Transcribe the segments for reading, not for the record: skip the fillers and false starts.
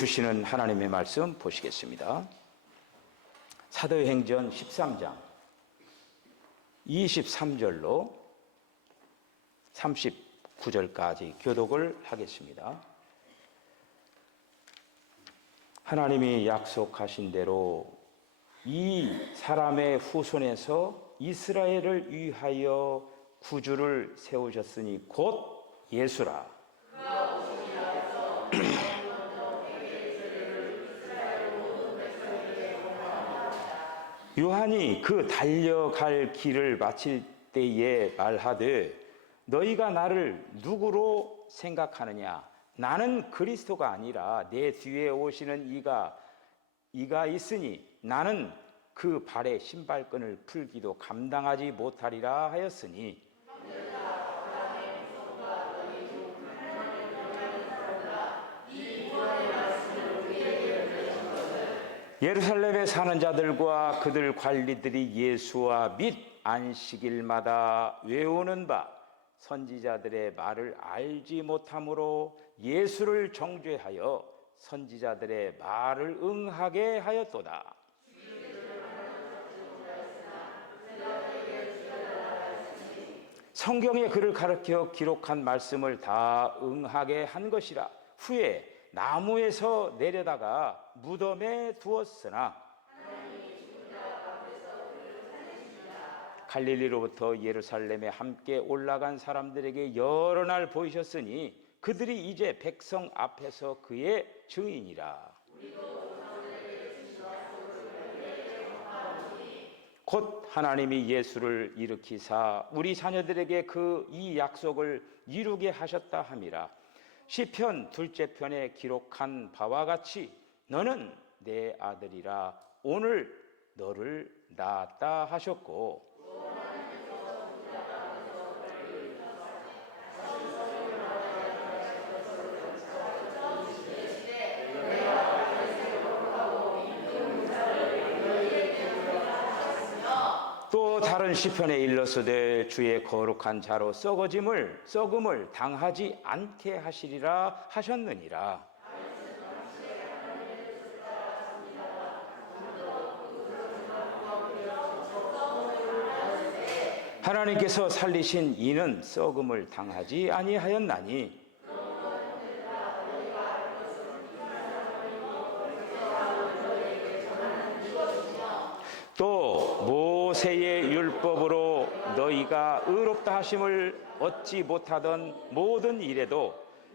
주시는 하나님의 말씀 보시겠습니다. 사도행전 13장 23절로 39절까지 교독을 하겠습니다. 하나님이 약속하신 대로 이 사람의 후손에서 이스라엘을 위하여 구주를 세우셨으니 곧 예수라. 요한이 그 달려갈 길을 마칠 때에 말하되 너희가 나를 누구로 생각하느냐? 나는 그리스도가 아니라 내 뒤에 오시는 이가 있으니 나는 그 발의 신발끈을 풀기도 감당하지 못하리라 하였으니 예루살렘에 사는 자들과 그들 관리들이 예수와 및 안식일마다 외우는 바 선지자들의 말을 알지 못함으로 예수를 정죄하여 선지자들의 말을 응하게 하였도다. 성경에 그를 가르쳐 기록한 말씀을 다 응하게 한 것이라. 후에 나무에서 내려다가 무덤에 두었으나 갈릴리로부터 예루살렘에 함께 올라간 사람들에게 여러 날 보이셨으니 그들이 이제 백성 앞에서 그의 증인이라. 곧 하나님이 예수를 일으키사 우리 자녀들에게 이 약속을 이루게 하셨다 함이라. 시편 둘째 편에 기록한 바와 같이 너는 내 아들이라 오늘 너를 낳았다 하셨고 또 다른 시편에 일러서되 주의 거룩한 자로 썩음을 당하지 않게 하시리라 하셨느니라. 하나님께서 살리신 이는 썩음을 당하지 아니하였나니 또 모세의 율법으로 너희가 의롭다 하심을 얻지 못하던 모든 일에도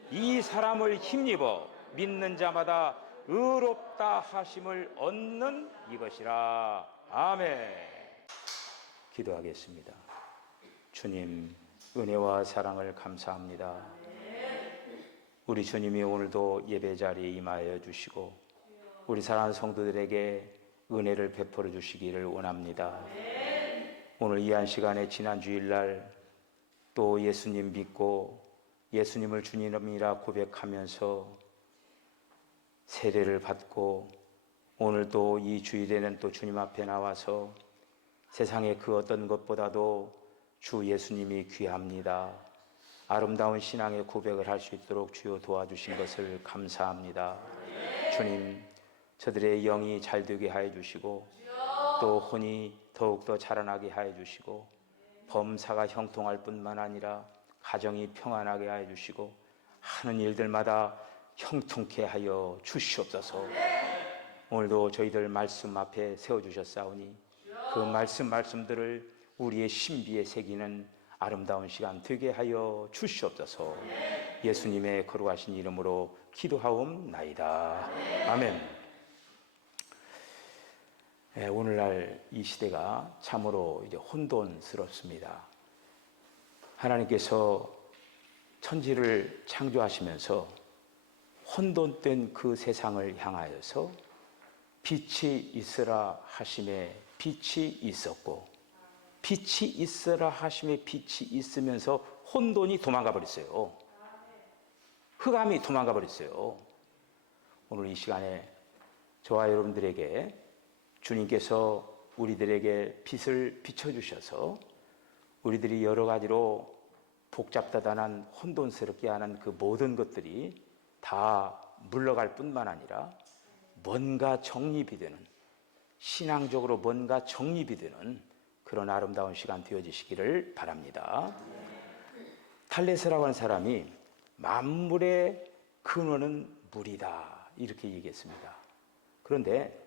이 사람을 힘입어 믿는 자마다 의롭다 하심을 얻는 이것이라. 아멘. 기도하겠습니다. 주님, 은혜와 사랑을 감사합니다. 우리 주님이 오늘도 예배 자리에 임하여 주시고 우리 사랑하는 성도들에게 은혜를 베풀어 주시기를 원합니다. 오늘 이 한 시간에 지난 주일날 또 예수님 믿고 예수님을 주님이라 고백하면서 세례를 받고 오늘도 이 주일에는 또 주님 앞에 나와서 세상의 그 어떤 것보다도 주 예수님이 귀합니다. 아름다운 신앙의 고백을 할 수 있도록 주여 도와주신 것을 감사합니다. 주님, 저들의 영이 잘되게 하여 주시고 또 혼이 더욱더 자라나게 하여 주시고 범사가 형통할 뿐만 아니라 가정이 평안하게 하여 주시고 하는 일들마다 형통케 하여 주시옵소서. 오늘도 저희들 말씀 앞에 세워주셨사오니 그 말씀들을 우리의 신비에 새기는 아름다운 시간 되게 하여 주시옵소서. 예수님의 거룩하신 이름으로 기도하옵나이다. 아멘. 오늘날 이 시대가 참으로 이제 혼돈스럽습니다. 하나님께서 천지를 창조하시면서 혼돈된 그 세상을 향하여서 빛이 있으라 하심에 빛이 있었고 빛이 있으라 하심에 빛이 있으면서 혼돈이 도망가 버렸어요. 흑암이 도망가 버렸어요. 오늘 이 시간에 저와 여러분들에게 주님께서 우리들에게 빛을 비춰주셔서 우리들이 여러 가지로 복잡다단한 혼돈스럽게 하는 그 모든 것들이 다 물러갈 뿐만 아니라 뭔가 정립이 되는, 신앙적으로 뭔가 정립이 되는 그런 아름다운 시간 되어지시기를 바랍니다. 탈레스라고 하는 사람이 만물의 근원은 물이다 이렇게 얘기했습니다. 그런데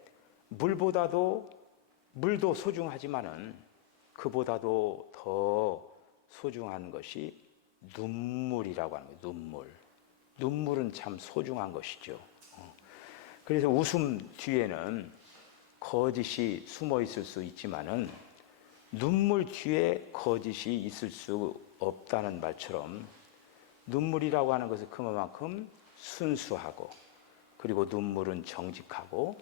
물도 소중하지만은 그보다도 더 소중한 것이 눈물이라고 하는 거예요. 눈물은 참 소중한 것이죠. 그래서 웃음 뒤에는 거짓이 숨어 있을 수 있지만은 눈물 뒤에 거짓이 있을 수 없다는 말처럼 눈물이라고 하는 것은 그만큼 순수하고, 그리고 눈물은 정직하고,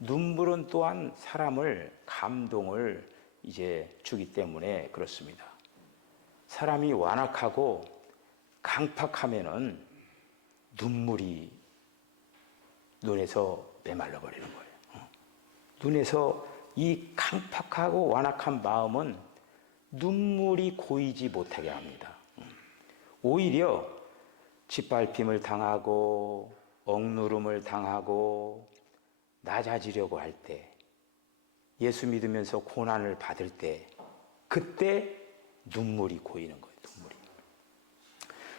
눈물은 또한 사람을 감동을 주기 때문에 그렇습니다. 사람이 완악하고 강팍하면은 눈물이 눈에서 메말라 버리는 거예요. 눈에서 이 강팍하고 완악한 마음은 눈물이 고이지 못하게 합니다. 오히려 짓밟힘을 당하고 억누름을 당하고 낮아지려고 할 때, 예수 믿으면서 고난을 받을 때, 그때 눈물이 고이는 거예요. 눈물이.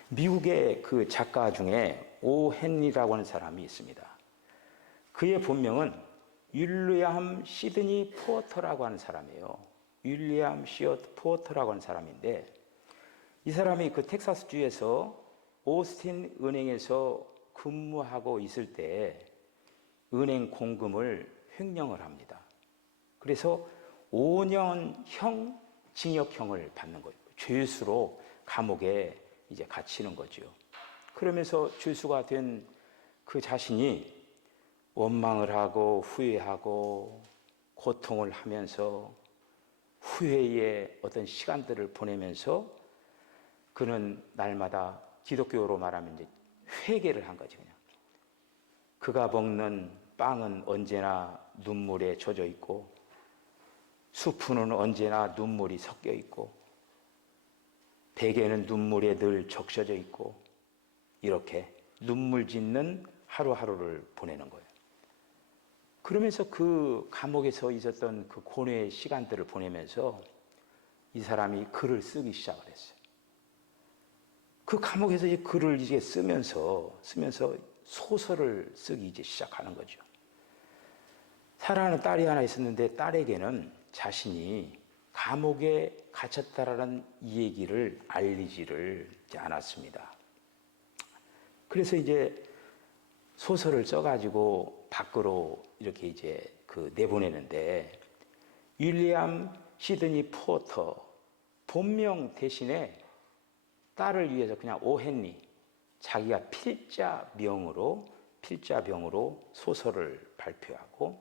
미국의 그 작가 중에 오 헨리라고 하는 사람이 있습니다. 그의 본명은 윌리엄 시드니 포터라고 하는 사람이에요. 윌리엄 포터라고 하는 사람인데, 이 사람이 그 텍사스주에서 오스틴 은행에서 근무하고 있을 때 은행 공금을 횡령을 합니다. 그래서 5년형 징역형을 받는 거예요. 죄수로 감옥에 갇히는 거죠. 그러면서 죄수가 된 그 자신이 원망을 하고 후회하고 고통을 하면서 후회의 어떤 시간들을 보내면서 그는 날마다 기독교로 말하면 회개를 한 거지. 그냥 그가 먹는 빵은 언제나 눈물에 젖어 있고, 수프는 언제나 눈물이 섞여 있고, 베개는 눈물에 늘 적셔져 있고, 이렇게 눈물 짓는 하루하루를 보내는 거예요. 그러면서 그 감옥에서 있었던 그 고뇌의 시간들을 보내면서 이 사람이 글을 쓰기 시작을 했어요. 그 감옥에서 글을 쓰면서 소설을 쓰기 시작하는 거죠. 사랑하는 딸이 하나 있었는데, 딸에게는 자신이 감옥에 갇혔다라는 이 얘기를 알리지를 않았습니다. 그래서 소설을 써가지고 밖으로 이렇게 내보내는데, 윌리엄 시드니 포터 본명 대신에 딸을 위해서 그냥 오 헨리, 자기가 필자병으로 소설을 발표하고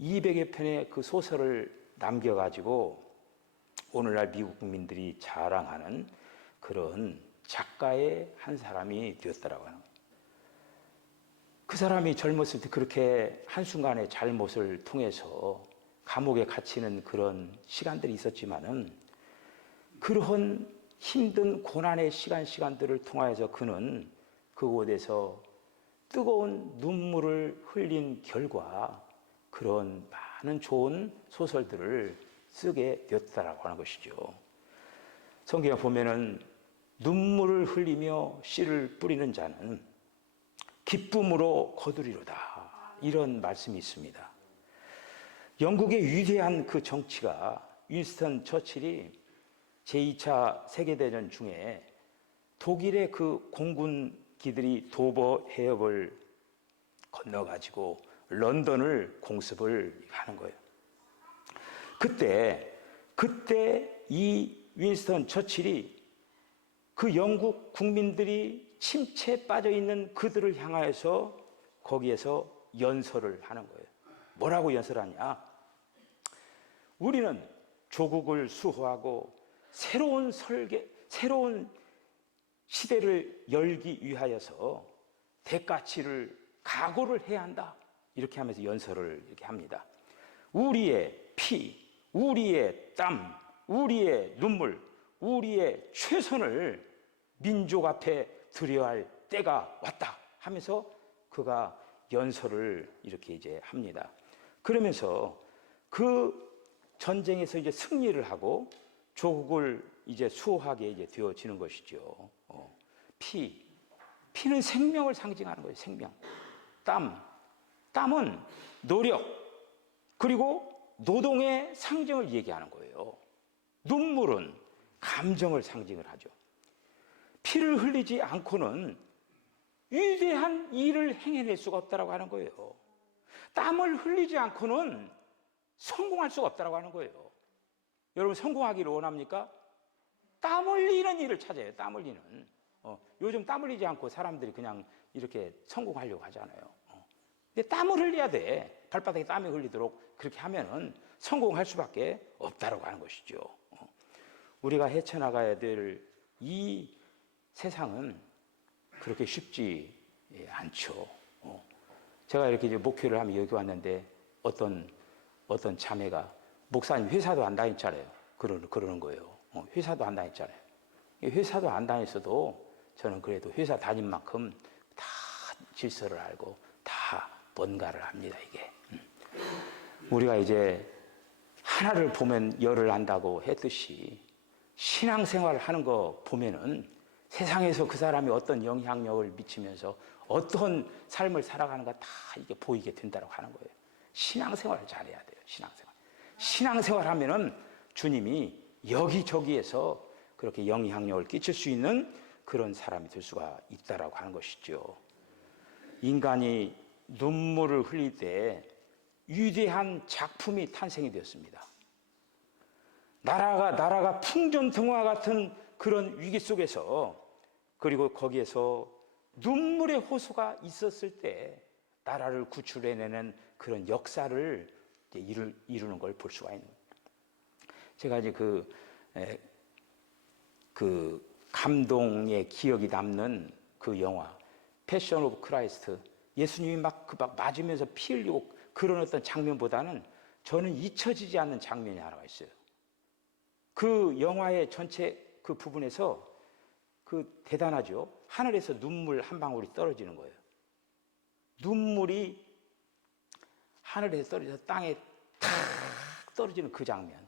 200여 편의 그 소설을 남겨가지고 오늘날 미국 국민들이 자랑하는 그런 작가의 한 사람이 되었더라고요. 그 사람이 젊었을 때 그렇게 한순간의 잘못을 통해서 감옥에 갇히는 그런 시간들이 있었지만은, 그런 힘든 고난의 시간들을 통하여서 그는 그곳에서 뜨거운 눈물을 흘린 결과 그런 많은 좋은 소설들을 쓰게 되었다라고 하는 것이죠. 성경에 보면은 눈물을 흘리며 씨를 뿌리는 자는 기쁨으로 거두리로다, 이런 말씀이 있습니다. 영국의 위대한 그 정치가 윈스턴 처칠이 제2차 세계대전 중에 독일의 그 공군기들이 도버 해협을 건너가지고 런던을 공습을 하는 거예요. 그때 이 윈스턴 처칠이 그 영국 국민들이 침체에 빠져 있는 그들을 향하여서 거기에서 연설을 하는 거예요. 뭐라고 연설하냐? 우리는 조국을 수호하고 새로운 시대를 열기 위하여서 대가치를 각오를 해야 한다, 이렇게 하면서 연설을 이렇게 합니다. 우리의 피, 우리의 땀, 우리의 눈물, 우리의 최선을 민족 앞에 드려야 할 때가 왔다 하면서 그가 연설을 이렇게 이제 합니다. 그러면서 그 전쟁에서 이제 승리를 하고 조국을 이제 수호하게 이제 되어지는 것이죠. 피는 생명을 상징하는 거예요. 생명. 땀은 노력 그리고 노동의 상징을 얘기하는 거예요. 눈물은 감정을 상징을 하죠. 피를 흘리지 않고는 위대한 일을 행해낼 수가 없다고 하는 거예요. 땀을 흘리지 않고는 성공할 수가 없다고 하는 거예요. 여러분 성공하기를 원합니까? 땀 흘리는 일을 찾아요. 땀 흘리는. 요즘 땀 흘리지 않고 사람들이 그냥 이렇게 성공하려고 하잖아요. 근데 땀을 흘려야 돼. 발바닥에 땀이 흘리도록 그렇게 하면은 성공할 수밖에 없다고 하는 것이죠. 우리가 헤쳐나가야 될 이 세상은 그렇게 쉽지 않죠. 제가 이렇게 이제 목회를 하면 여기 왔는데 어떤 자매가 목사님 회사도 안 다녔잖아요. 그러는 거예요. 회사도 안 다녔잖아요. 회사도 안 다녔어도 저는 그래도 회사 다닌 만큼 다 질서를 알고 다 뭔가를 합니다, 이게. 우리가 이제 하나를 보면 열을 안다고 했듯이 신앙생활을 하는 거 보면은 세상에서 그 사람이 어떤 영향력을 미치면서 어떤 삶을 살아가는가 다 이게 보이게 된다고 하는 거예요. 신앙생활을 잘해야 돼요, 신앙생활. 신앙생활 하면은 주님이 여기저기에서 그렇게 영향력을 끼칠 수 있는 그런 사람이 될 수가 있다라고 하는 것이죠. 인간이 눈물을 흘릴 때 위대한 작품이 탄생이 되었습니다. 나라가 풍전등화 같은 그런 위기 속에서 그리고 거기에서 눈물의 호소가 있었을 때 나라를 구출해내는 그런 역사를 이루는 걸 볼 수가 있는 거예요. 제가 이제 그 감동의 기억이 남는 그 영화 패션 오브 크라이스트, 예수님이 막 맞으면서 피 흘리고 그런 어떤 장면보다는 저는 잊혀지지 않는 장면이 하나가 있어요. 그 영화의 전체 그 부분에서 그 대단하죠. 하늘에서 눈물 한 방울이 떨어지는 거예요. 눈물이 하늘에서 떨어져서 땅에 탁 떨어지는 그 장면.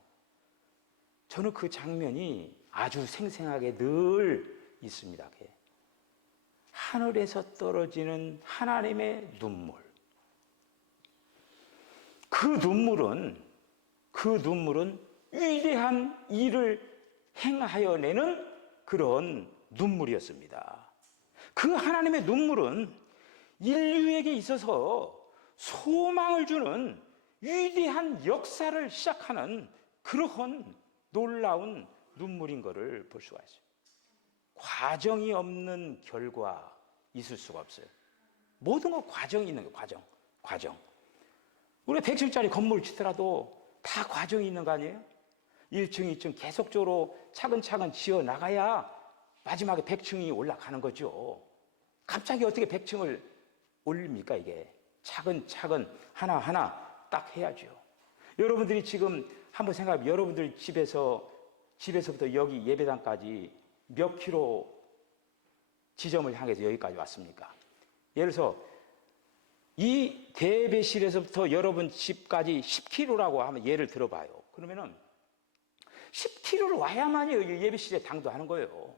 저는 그 장면이 아주 생생하게 늘 있습니다. 하늘에서 떨어지는 하나님의 눈물. 그 눈물은 위대한 일을 행하여내는 그런 눈물이었습니다. 그 하나님의 눈물은 인류에게 있어서 소망을 주는 위대한 역사를 시작하는 그러한 놀라운 눈물인 것을 볼 수가 있어요. 과정이 없는 결과 있을 수가 없어요. 모든 거 과정이 있는 거예요. 과정. 우리가 100층짜리 건물을 짓더라도 다 과정이 있는 거 아니에요? 1층, 2층 계속적으로 차근차근 지어 나가야 마지막에 100층이 올라가는 거죠. 갑자기 어떻게 100층을 올립니까, 이게? 차근차근 하나하나 딱 해야죠. 여러분들이 지금 한번 생각해보면 여러분들 집에서부터 여기 예배당까지 몇 킬로 지점을 향해서 여기까지 왔습니까? 예를 들어서 이 대배실에서부터 여러분 집까지 10킬로라고 하면 예를 들어봐요. 그러면은 10킬로를 와야만이 예배실에 당도하는 거예요.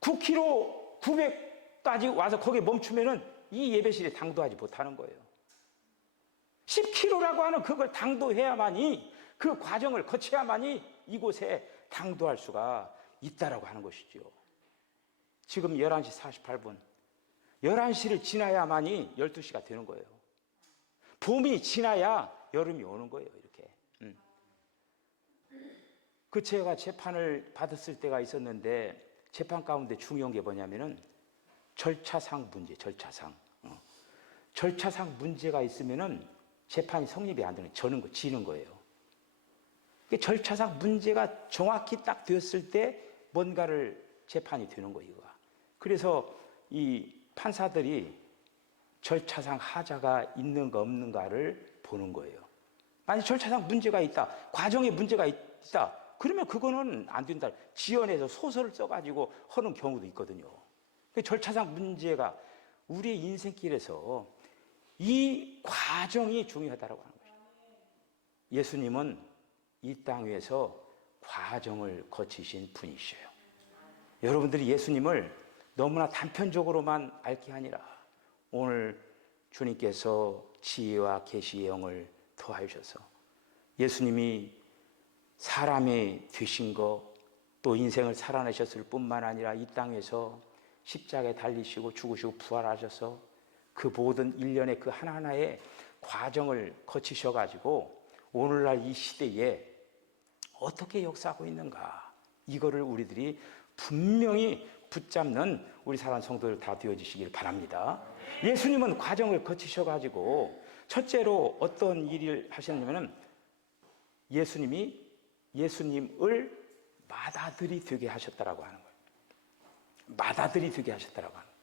9킬로, 900까지 와서 거기에 멈추면은 이 예배실에 당도하지 못하는 거예요. 10킬로라고 하는 그걸 당도해야만이 그 과정을 거쳐야만이 이곳에 당도할 수가 있다라고 하는 것이죠. 지금 11시 48분. 11시를 지나야만이 12시가 되는 거예요. 봄이 지나야 여름이 오는 거예요, 이렇게. 그 제가 재판을 받았을 때가 있었는데 재판 가운데 중요한 게 뭐냐면은 절차상 문제, 절차상 문제가 있으면은 재판이 성립이 안 되는, 지는 거예요. 절차상 문제가 정확히 딱 되었을 때 뭔가를 재판이 되는 거예요. 그래서 이 판사들이 절차상 하자가 있는가 없는가를 보는 거예요. 만약 절차상 문제가 있다, 과정에 문제가 있다, 그러면 그거는 안 된다. 지연해서 소설을 써가지고 하는 경우도 있거든요. 절차상 문제가 우리의 인생길에서 이 과정이 중요하다고 하는 거죠. 예수님은 이 땅 위에서 과정을 거치신 분이셔요. 여러분들이 예수님을 너무나 단편적으로만 알게 아니라 오늘 주님께서 지혜와 계시의 영을 더하여 주셔서 예수님이 사람이 되신 것, 또 인생을 살아내셨을 뿐만 아니라 이 땅에서 십자가에 달리시고 죽으시고 부활하셔서 그 모든 일련의 그 하나하나의 과정을 거치셔가지고 오늘날 이 시대에 어떻게 역사하고 있는가, 이거를 우리들이 분명히 붙잡는 우리 사랑하는 성도들 다 되어주시길 바랍니다. 예수님은 과정을 거치셔가지고 첫째로 어떤 일을 하셨냐면은 예수님을 맏아들이 되게 하셨다라고 하는 거예요. 맏아들이 되게 하셨다라고 하는 거예요.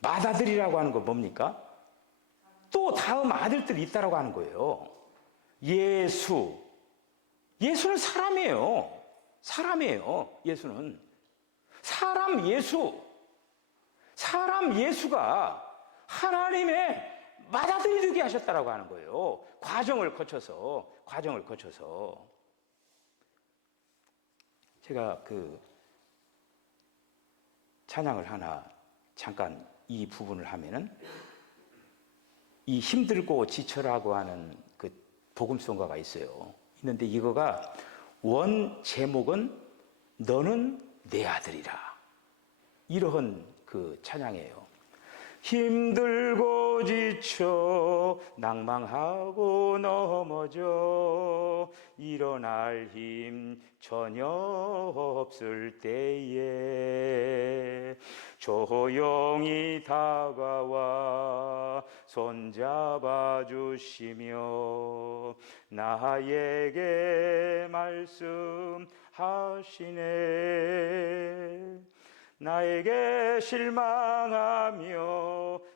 맏아들이라고 하는 건 뭡니까? 또 다음 아들들이 있다라고 하는 거예요. 예수는 사람이에요. 예수는 사람 예수가 하나님의 맏아들이 되게 하셨다라고 하는 거예요. 과정을 거쳐서 제가 그 찬양을 하나 잠깐 이 부분을 하면은 이 힘들고 지쳐라고 하는 그 복음송가가 있는데 이거가 원 제목은 너는 내 아들이라, 이러한 그 찬양이에요. 힘들고 지쳐 낭망하고 넘어져 일어날 힘 전혀 없을 때에 조용히 다가와 손잡아 주시며 나에게 말씀하시네. 나에게 실망하며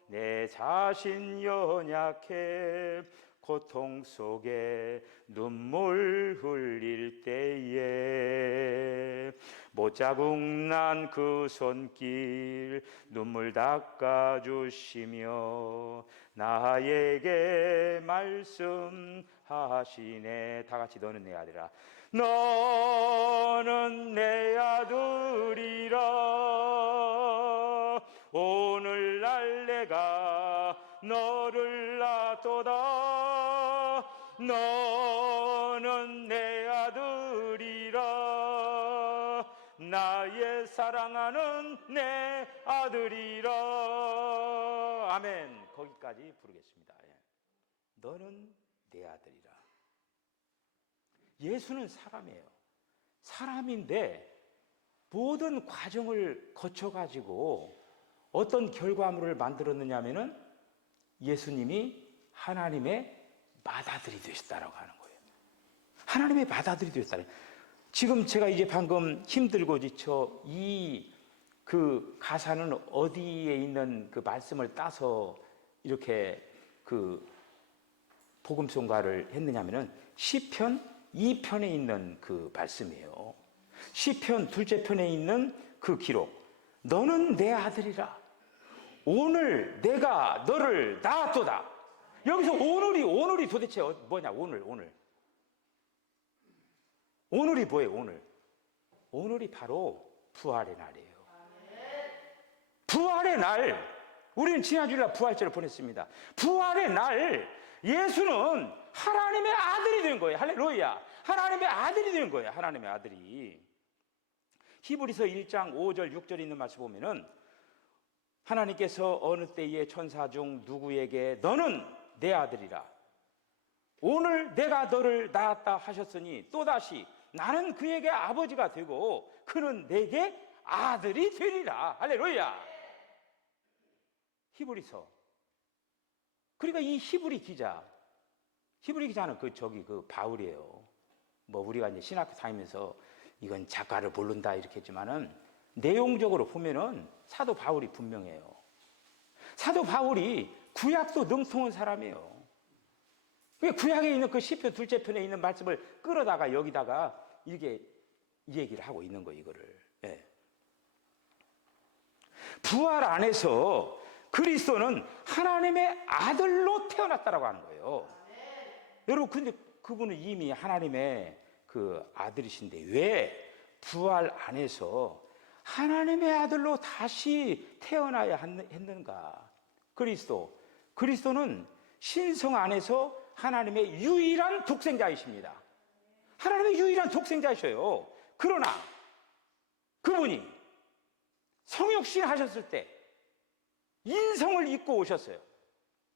내 자신 연약해 고통 속에 눈물 흘릴 때에 못자국 난 그 손길 눈물 닦아주시며 나에게 말씀하시네. 다 같이 너는 내 아들이라. 너는 내 아들이라. 오늘날 내가 너를 낳도다. 너는 내 아들이라. 나의 사랑하는 내 아들이라. 아멘. 거기까지 부르겠습니다. 너는 내 아들이라. 예수는 사람이에요. 사람인데 모든 과정을 거쳐가지고 어떤 결과물을 만들었느냐 하면은 예수님이 하나님의 맏아들이 되셨다라고 하는 거예요. 하나님의 맏아들이 되셨다는. 지금 제가 이제 방금 힘들고 지쳐 이 그 가사는 어디에 있는 그 말씀을 따서 이렇게 그 복음송가를 했느냐면은 시편 2편에 있는 그 말씀이에요. 시편 둘째 편에 있는 그 기록. 너는 내 아들이라. 오늘 내가 너를 낳았도다. 여기서 오늘이 도대체 뭐냐? 오늘이 뭐예요? 오늘이 바로 부활의 날이에요. 부활의 날. 우리는 지난주에 부활절을 보냈습니다. 부활의 날 예수는 하나님의 아들이 된 거예요. 할렐루야. 하나님의 아들이 된 거예요. 하나님의 아들이. 히브리서 1장 5절 6절에 있는 말씀 보면은 하나님께서 어느 때에 천사 중 누구에게 너는 내 아들이라. 오늘 내가 너를 낳았다 하셨으니 또다시 나는 그에게 아버지가 되고 그는 내게 아들이 되리라. 할렐루야. 히브리서. 그러니까 이 히브리 기자는 그 바울이에요. 뭐 우리가 이제 신학교 다니면서 이건 작가를 모른다 이렇게 했지만은 내용적으로 보면은 사도 바울이 분명해요. 사도 바울이 구약도 능통한 사람이에요. 구약에 있는 그 시편 둘째 편에 있는 말씀을 끌어다가 여기다가 이렇게 이 얘기를 하고 있는 거예요, 이거를. 예. 부활 안에서 그리스도는 하나님의 아들로 태어났다라고 하는 거예요. 여러분, 근데 그분은 이미 하나님의 그 아들이신데 왜 부활 안에서 하나님의 아들로 다시 태어나야 했는가? 그리스도는 신성 안에서 하나님의 유일한 독생자이십니다. 하나님의 유일한 독생자이셔요. 그러나 그분이 성육신 하셨을 때 인성을 입고 오셨어요.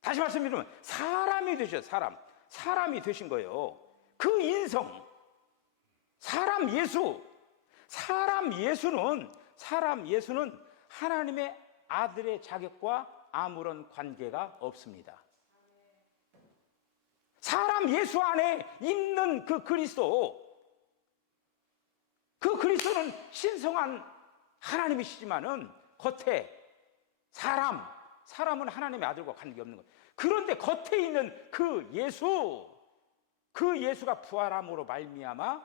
다시 말씀드리면 사람이 되셨어요. 사람이 되신 거예요. 그 인성, 사람 예수는 하나님의 아들의 자격과 아무런 관계가 없습니다. 사람 예수 안에 있는 그 그리스도는 신성한 하나님이시지만은 겉에 사람은 하나님의 아들과 관계없는 거예요. 그런데 겉에 있는 그 예수가 부활함으로 말미암아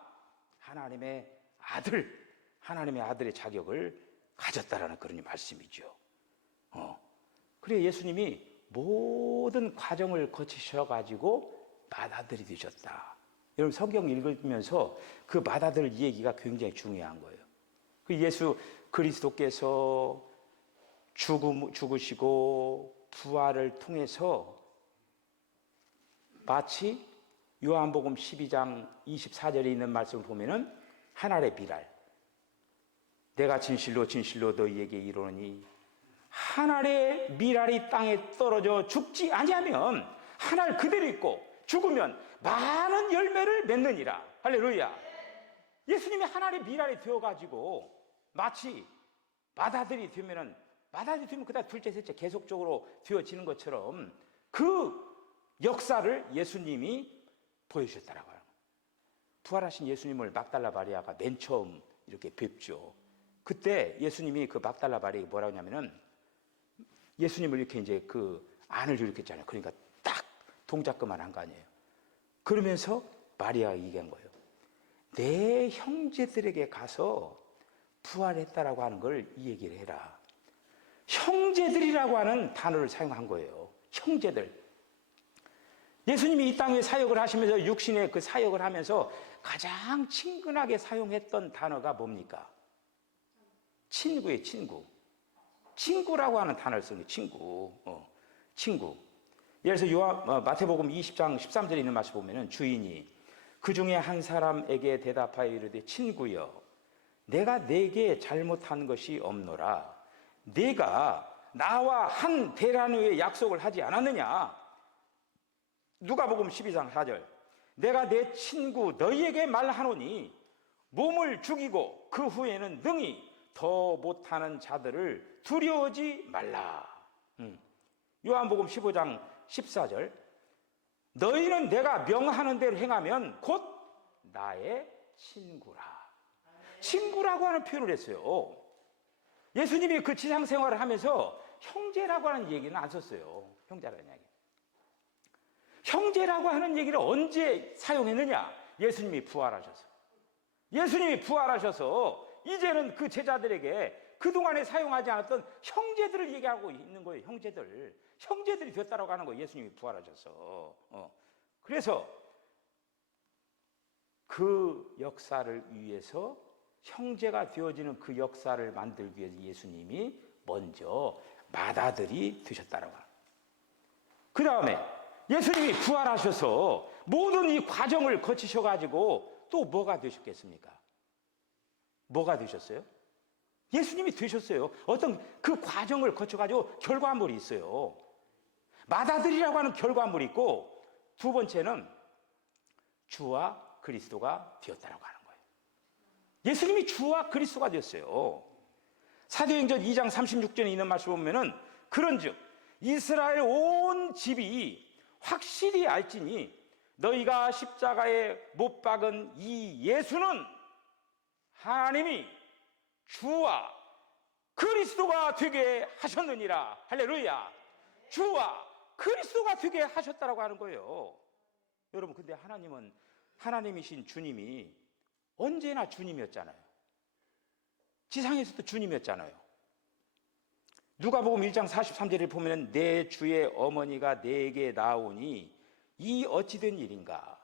하나님의 아들의 자격을 가졌다라는 그런 말씀이죠. 그래 예수님이 모든 과정을 거치셔가지고 맏아들이 되셨다. 여러분 성경 읽으면서 그 맏아들 얘기가 굉장히 중요한 거예요. 그 예수 그리스도께서 죽으시고 부활을 통해서 마치 요한복음 12장 24절에 있는 말씀을 보면은 하늘의 미랄, 내가 진실로 너희에게 이르노니 하늘의 미랄이 땅에 떨어져 죽지 아니하면 하늘 그대로 있고 죽으면 많은 열매를 맺느니라. 할렐루야. 예수님이 하늘의 미랄이 되어가지고 마치 맏아들이 되면 그다음 둘째 셋째 계속적으로 되어지는 것처럼 그 역사를 예수님이 보여주셨다라고 하는 거예요. 부활하신 예수님을 막달라 마리아가 맨 처음 이렇게 뵙죠. 그때 예수님이 그 막달라 마리아가 뭐라고 하냐면은 예수님을 이렇게 이제 그 안을 일으켰잖아요. 그러니까 딱 동작 그만한 거 아니에요. 그러면서 마리아가 얘기한 거예요. 내 형제들에게 가서 부활했다라고 하는 걸 이 얘기를 해라. 형제들이라고 하는 단어를 사용한 거예요. 형제들. 예수님이 이 땅에 사역을 하시면서 육신의 그 사역을 하면서 가장 친근하게 사용했던 단어가 뭡니까? 친구예요, 친구. 친구라고 하는 단어를 쓰는 거예요, 친구. 예를 들어서 마태복음 20장 13절에 있는 말씀 보면은 주인이 그 중에 한 사람에게 대답하여 이르되 친구여, 내가 네게 잘못한 것이 없노라. 네가 나와 한 대란 후에 약속을 하지 않았느냐? 누가복음 12장 4절. 내가 내 친구 너희에게 말하노니 몸을 죽이고 그 후에는 능히 더 못하는 자들을 두려워하지 말라. 요한복음 15장 14절. 너희는 내가 명하는 대로 행하면 곧 나의 친구라. 친구라고 하는 표현을 했어요. 예수님이 그 지상 생활을 하면서 형제라고 하는 얘기는 안 썼어요. 형제라는 얘기. 형제라고 하는 얘기를 언제 사용했느냐? 예수님이 부활하셔서 이제는 그 제자들에게 그동안에 사용하지 않았던 형제들을 얘기하고 있는 거예요. 형제들이 됐다라고 하는 거예요. 예수님이 부활하셔서. 그래서 그 역사를 위해서 형제가 되어지는 그 역사를 만들기 위해서 예수님이 먼저 맏아들이 되셨다라고 합니다. 그 다음에 예수님이 부활하셔서 모든 이 과정을 거치셔가지고 또 뭐가 되셨겠습니까? 뭐가 되셨어요? 예수님이 되셨어요. 어떤 그 과정을 거쳐가지고 결과물이 있어요. 맏아들이라고 하는 결과물이 있고, 두 번째는 주와 그리스도가 되었다라고 하는 거예요. 예수님이 주와 그리스도가 되었어요. 사도행전 2장 36절에 있는 말씀 보면은 그런즉 이스라엘 온 집이 확실히 알지니 너희가 십자가에 못 박은 이 예수는 하나님이 주와 그리스도가 되게 하셨느니라. 할렐루야. 주와 그리스도가 되게 하셨다라고 하는 거예요. 여러분, 근데 하나님이신 주님이 언제나 주님이었잖아요. 지상에서도 주님이었잖아요. 누가복음 1장 43절에 보면 내 주의 어머니가 내게 나오니 이 어찌된 일인가.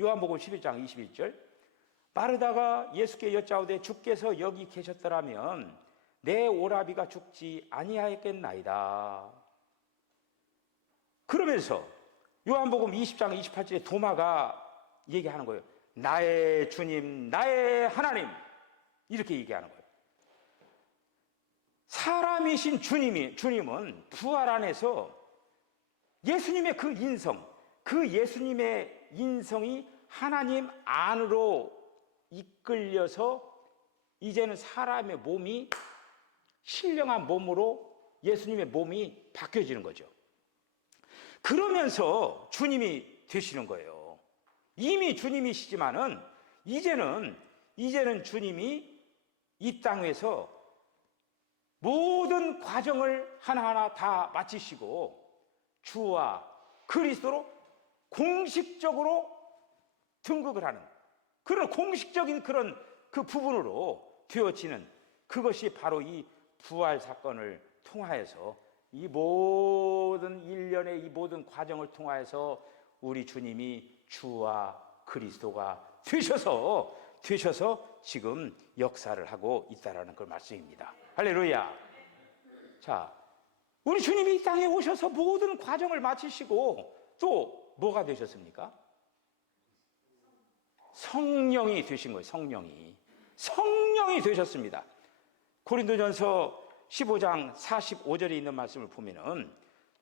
요한복음 11장 21절 마르다가 예수께 여짜오되 주께서 여기 계셨더라면 내 오라비가 죽지 아니하였겠나이다. 그러면서 요한복음 20장 28절에 도마가 얘기하는 거예요. 나의 주님, 나의 하나님, 이렇게 얘기하는 거예요. 사람이신 주님은 부활 안에서 예수님의 그 인성, 그 예수님의 인성이 하나님 안으로 이끌려서 이제는 사람의 몸이 신령한 몸으로 예수님의 몸이 바뀌어지는 거죠. 그러면서 주님이 되시는 거예요. 이미 주님이시지만은 이제는 주님이 이 땅에서 모든 과정을 하나하나 다 마치시고 주와 그리스도로 공식적으로 등극을 하는 그런 공식적인 그런 그 부분으로 되어지는 그것이 바로 이 부활 사건을 통하여서 이 모든 일련의 이 모든 과정을 통하여서 우리 주님이 주와 그리스도가 되셔서 지금 역사를 하고 있다라는 걸 말씀입니다. 할렐루야. 자, 우리 주님이 이 땅에 오셔서 모든 과정을 마치시고 또 뭐가 되셨습니까? 성령이 되신 거예요. 성령이 되셨습니다. 고린도전서 15장 45절에 있는 말씀을 보면은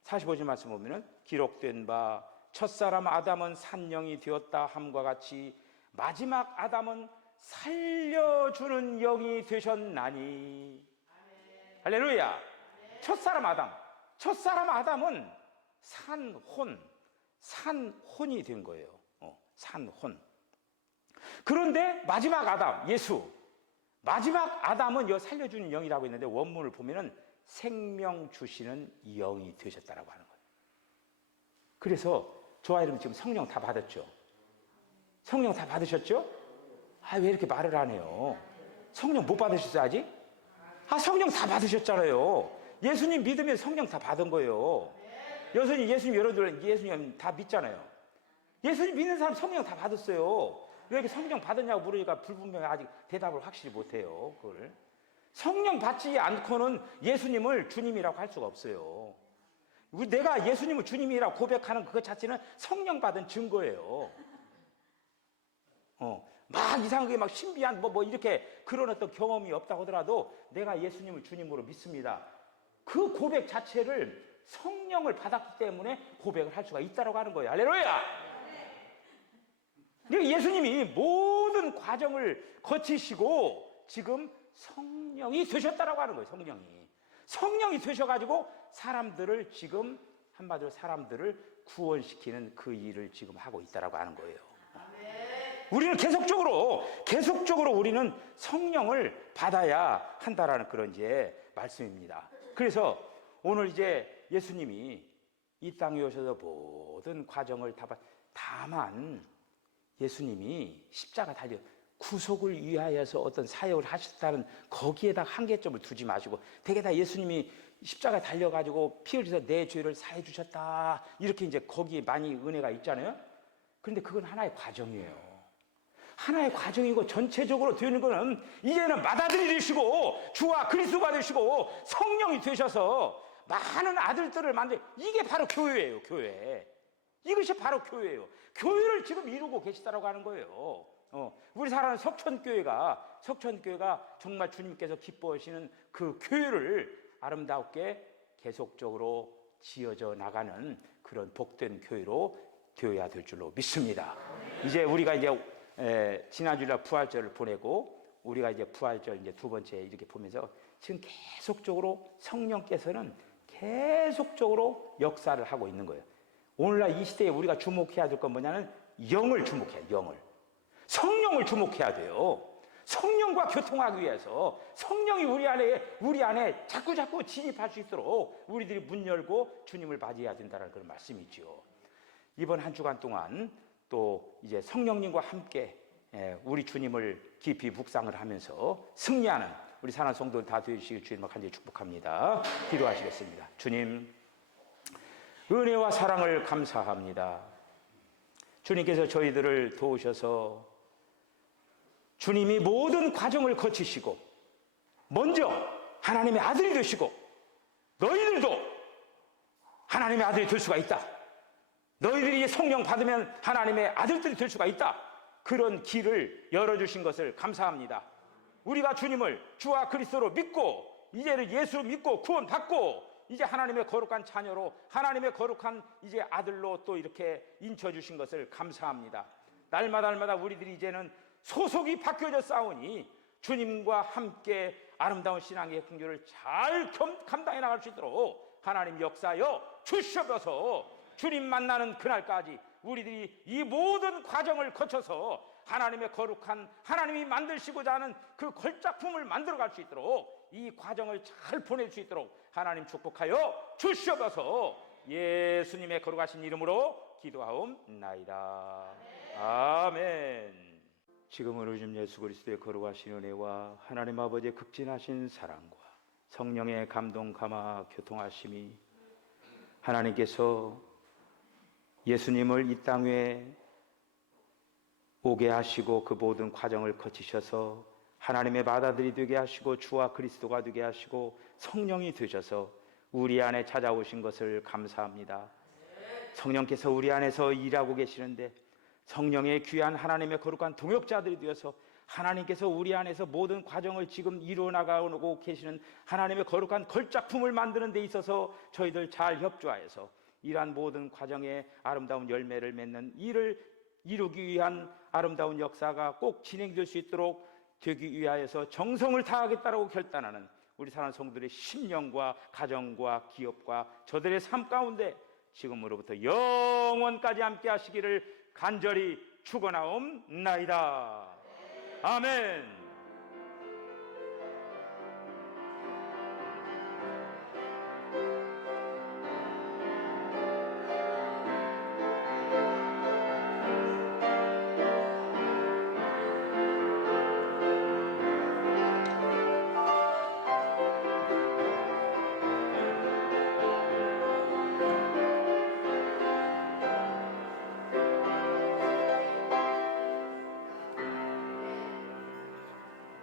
45절 말씀 보면은 기록된 바 첫사람 아담은 산령이 되었다 함과 같이 마지막 아담은 살려주는 영이 되셨나니. 아멘. 할렐루야. 아멘. 첫사람 아담은 산혼이 된 거예요. 산혼. 그런데 마지막 아담, 예수, 마지막 아담은 여 살려주는 영이라고 했는데 원문을 보면은 생명 주시는 영이 되셨다라고 하는 거예요. 그래서 저 아이들은 지금 성령 다 받았죠? 성령 다 받으셨죠? 왜 이렇게 말을 안 해요? 성령 못 받으셨어요, 아직? 성령 다 받으셨잖아요. 예수님 믿으면 성령 다 받은 거예요. 예수님 여러분들 예수님 다 믿잖아요. 예수님 믿는 사람 성령 다 받았어요. 왜 이렇게 성령 받았냐고 물으니까 불분명히 아직 대답을 확실히 못해요. 그걸 성령 받지 않고는 예수님을 주님이라고 할 수가 없어요. 내가 예수님을 주님이라고 고백하는 그것 자체는 성령 받은 증거예요. 막 이상하게 막 신비한 이렇게 그런 어떤 경험이 없다고 하더라도 내가 예수님을 주님으로 믿습니다. 그 고백 자체를 성령을 받았기 때문에 고백을 할 수가 있다고 하는 거예요. 할렐루야! 예수님이 모든 과정을 거치시고 지금 성령이 되셨다라고 하는 거예요. 성령이 되셔가지고 사람들을 지금 한마디로 사람들을 구원시키는 그 일을 지금 하고 있다라고 하는 거예요. 우리는 계속적으로 우리는 성령을 받아야 한다라는 그런 이제 말씀입니다. 그래서 오늘 이제 예수님이 이 땅에 오셔서 모든 과정을 다만 예수님이 십자가 달려 구속을 위하여서 어떤 사역을 하셨다는 거기에다 한계점을 두지 마시고 되게 다 예수님이 십자가 달려가지고 피 흘려서 내 죄를 사해 주셨다 이렇게 이제 거기에 많이 은혜가 있잖아요. 그런데 그건 하나의 과정이에요. 하나의 과정이고 전체적으로 되는 거는 이제는 맏아들이 되시고 주와 그리스도가 되시고 성령이 되셔서 많은 아들들을 만들 이게 바로 교회예요. 교회. 이것이 바로 교회예요. 교회를 지금 이루고 계시다라고 하는 거예요. 우리 사랑하는 석천교회가 정말 주님께서 기뻐하시는 그 교회를 아름답게 계속적으로 지어져 나가는 그런 복된 교회로 되어야 될 줄로 믿습니다. 이제 우리가 지난주에 부활절을 보내고 우리가 이제 부활절 이제 두 번째 이렇게 보면서 지금 계속적으로 성령께서는 계속적으로 역사를 하고 있는 거예요. 오늘날 이 시대에 우리가 주목해야 될 건 뭐냐면 영을 주목해야 돼요. 성령을 주목해야 돼요. 성령과 교통하기 위해서 성령이 우리 안에 자꾸 진입할 수 있도록 우리들이 문 열고 주님을 맞이해야 된다는 그런 말씀이죠. 이번 한 주간 동안 또 이제 성령님과 함께 우리 주님을 깊이 묵상을 하면서 승리하는 우리 사랑하는 성도들 다 되시길 주님과 간절히 축복합니다. 기도하시겠습니다. 주님, 은혜와 사랑을 감사합니다. 주님께서 저희들을 도우셔서 주님이 모든 과정을 거치시고 먼저 하나님의 아들이 되시고 너희들도 하나님의 아들이 될 수가 있다. 너희들이 성령 받으면 하나님의 아들들이 될 수가 있다. 그런 길을 열어주신 것을 감사합니다. 우리가 주님을 주와 그리스도로 믿고 이제는 예수 믿고 구원받고 이제 하나님의 거룩한 자녀로 하나님의 거룩한 이제 아들로 또 이렇게 인쳐주신 것을 감사합니다. 날마다 우리들이 이제는 소속이 바뀌어져 싸우니 주님과 함께 아름다운 신앙의 풍조를 잘 감당해 나갈 수 있도록 하나님 역사여 주시옵소서. 주님 만나는 그날까지 우리들이 이 모든 과정을 거쳐서 하나님의 거룩한 하나님이 만드시고자 하는 그 걸작품을 만들어 갈 수 있도록 이 과정을 잘 보낼 수 있도록 하나님 축복하여 주시옵소서. 예수님의 거룩하신 이름으로 기도하옵나이다. 아멘. 지금으로 좀 예수 그리스도의 거룩하신 은혜와 하나님 아버지의 극진하신 사랑과 성령의 감동 감화 교통하심이 하나님께서 예수님을 이 땅에 오게 하시고 그 모든 과정을 거치셔서 하나님의 맏아들이 되게 하시고 주와 그리스도가 되게 하시고 성령이 되셔서 우리 안에 찾아오신 것을 감사합니다. 성령께서 우리 안에서 일하고 계시는데 성령의 귀한 하나님의 거룩한 동역자들이 되어서 하나님께서 우리 안에서 모든 과정을 지금 이루어 나가고 계시는 하나님의 거룩한 걸작품을 만드는 데 있어서 저희들 잘 협조하여서 이러한 모든 과정에 아름다운 열매를 맺는 일을 이루기 위한 아름다운 역사가 꼭 진행될 수 있도록 되기 위하여서 정성을 다하겠다라고 결단하는 우리 사랑하는 성도들의 심령과 가정과 기업과 저들의 삶 가운데 지금으로부터 영원까지 함께 하시기를 간절히 축원하옵나이다. 아멘.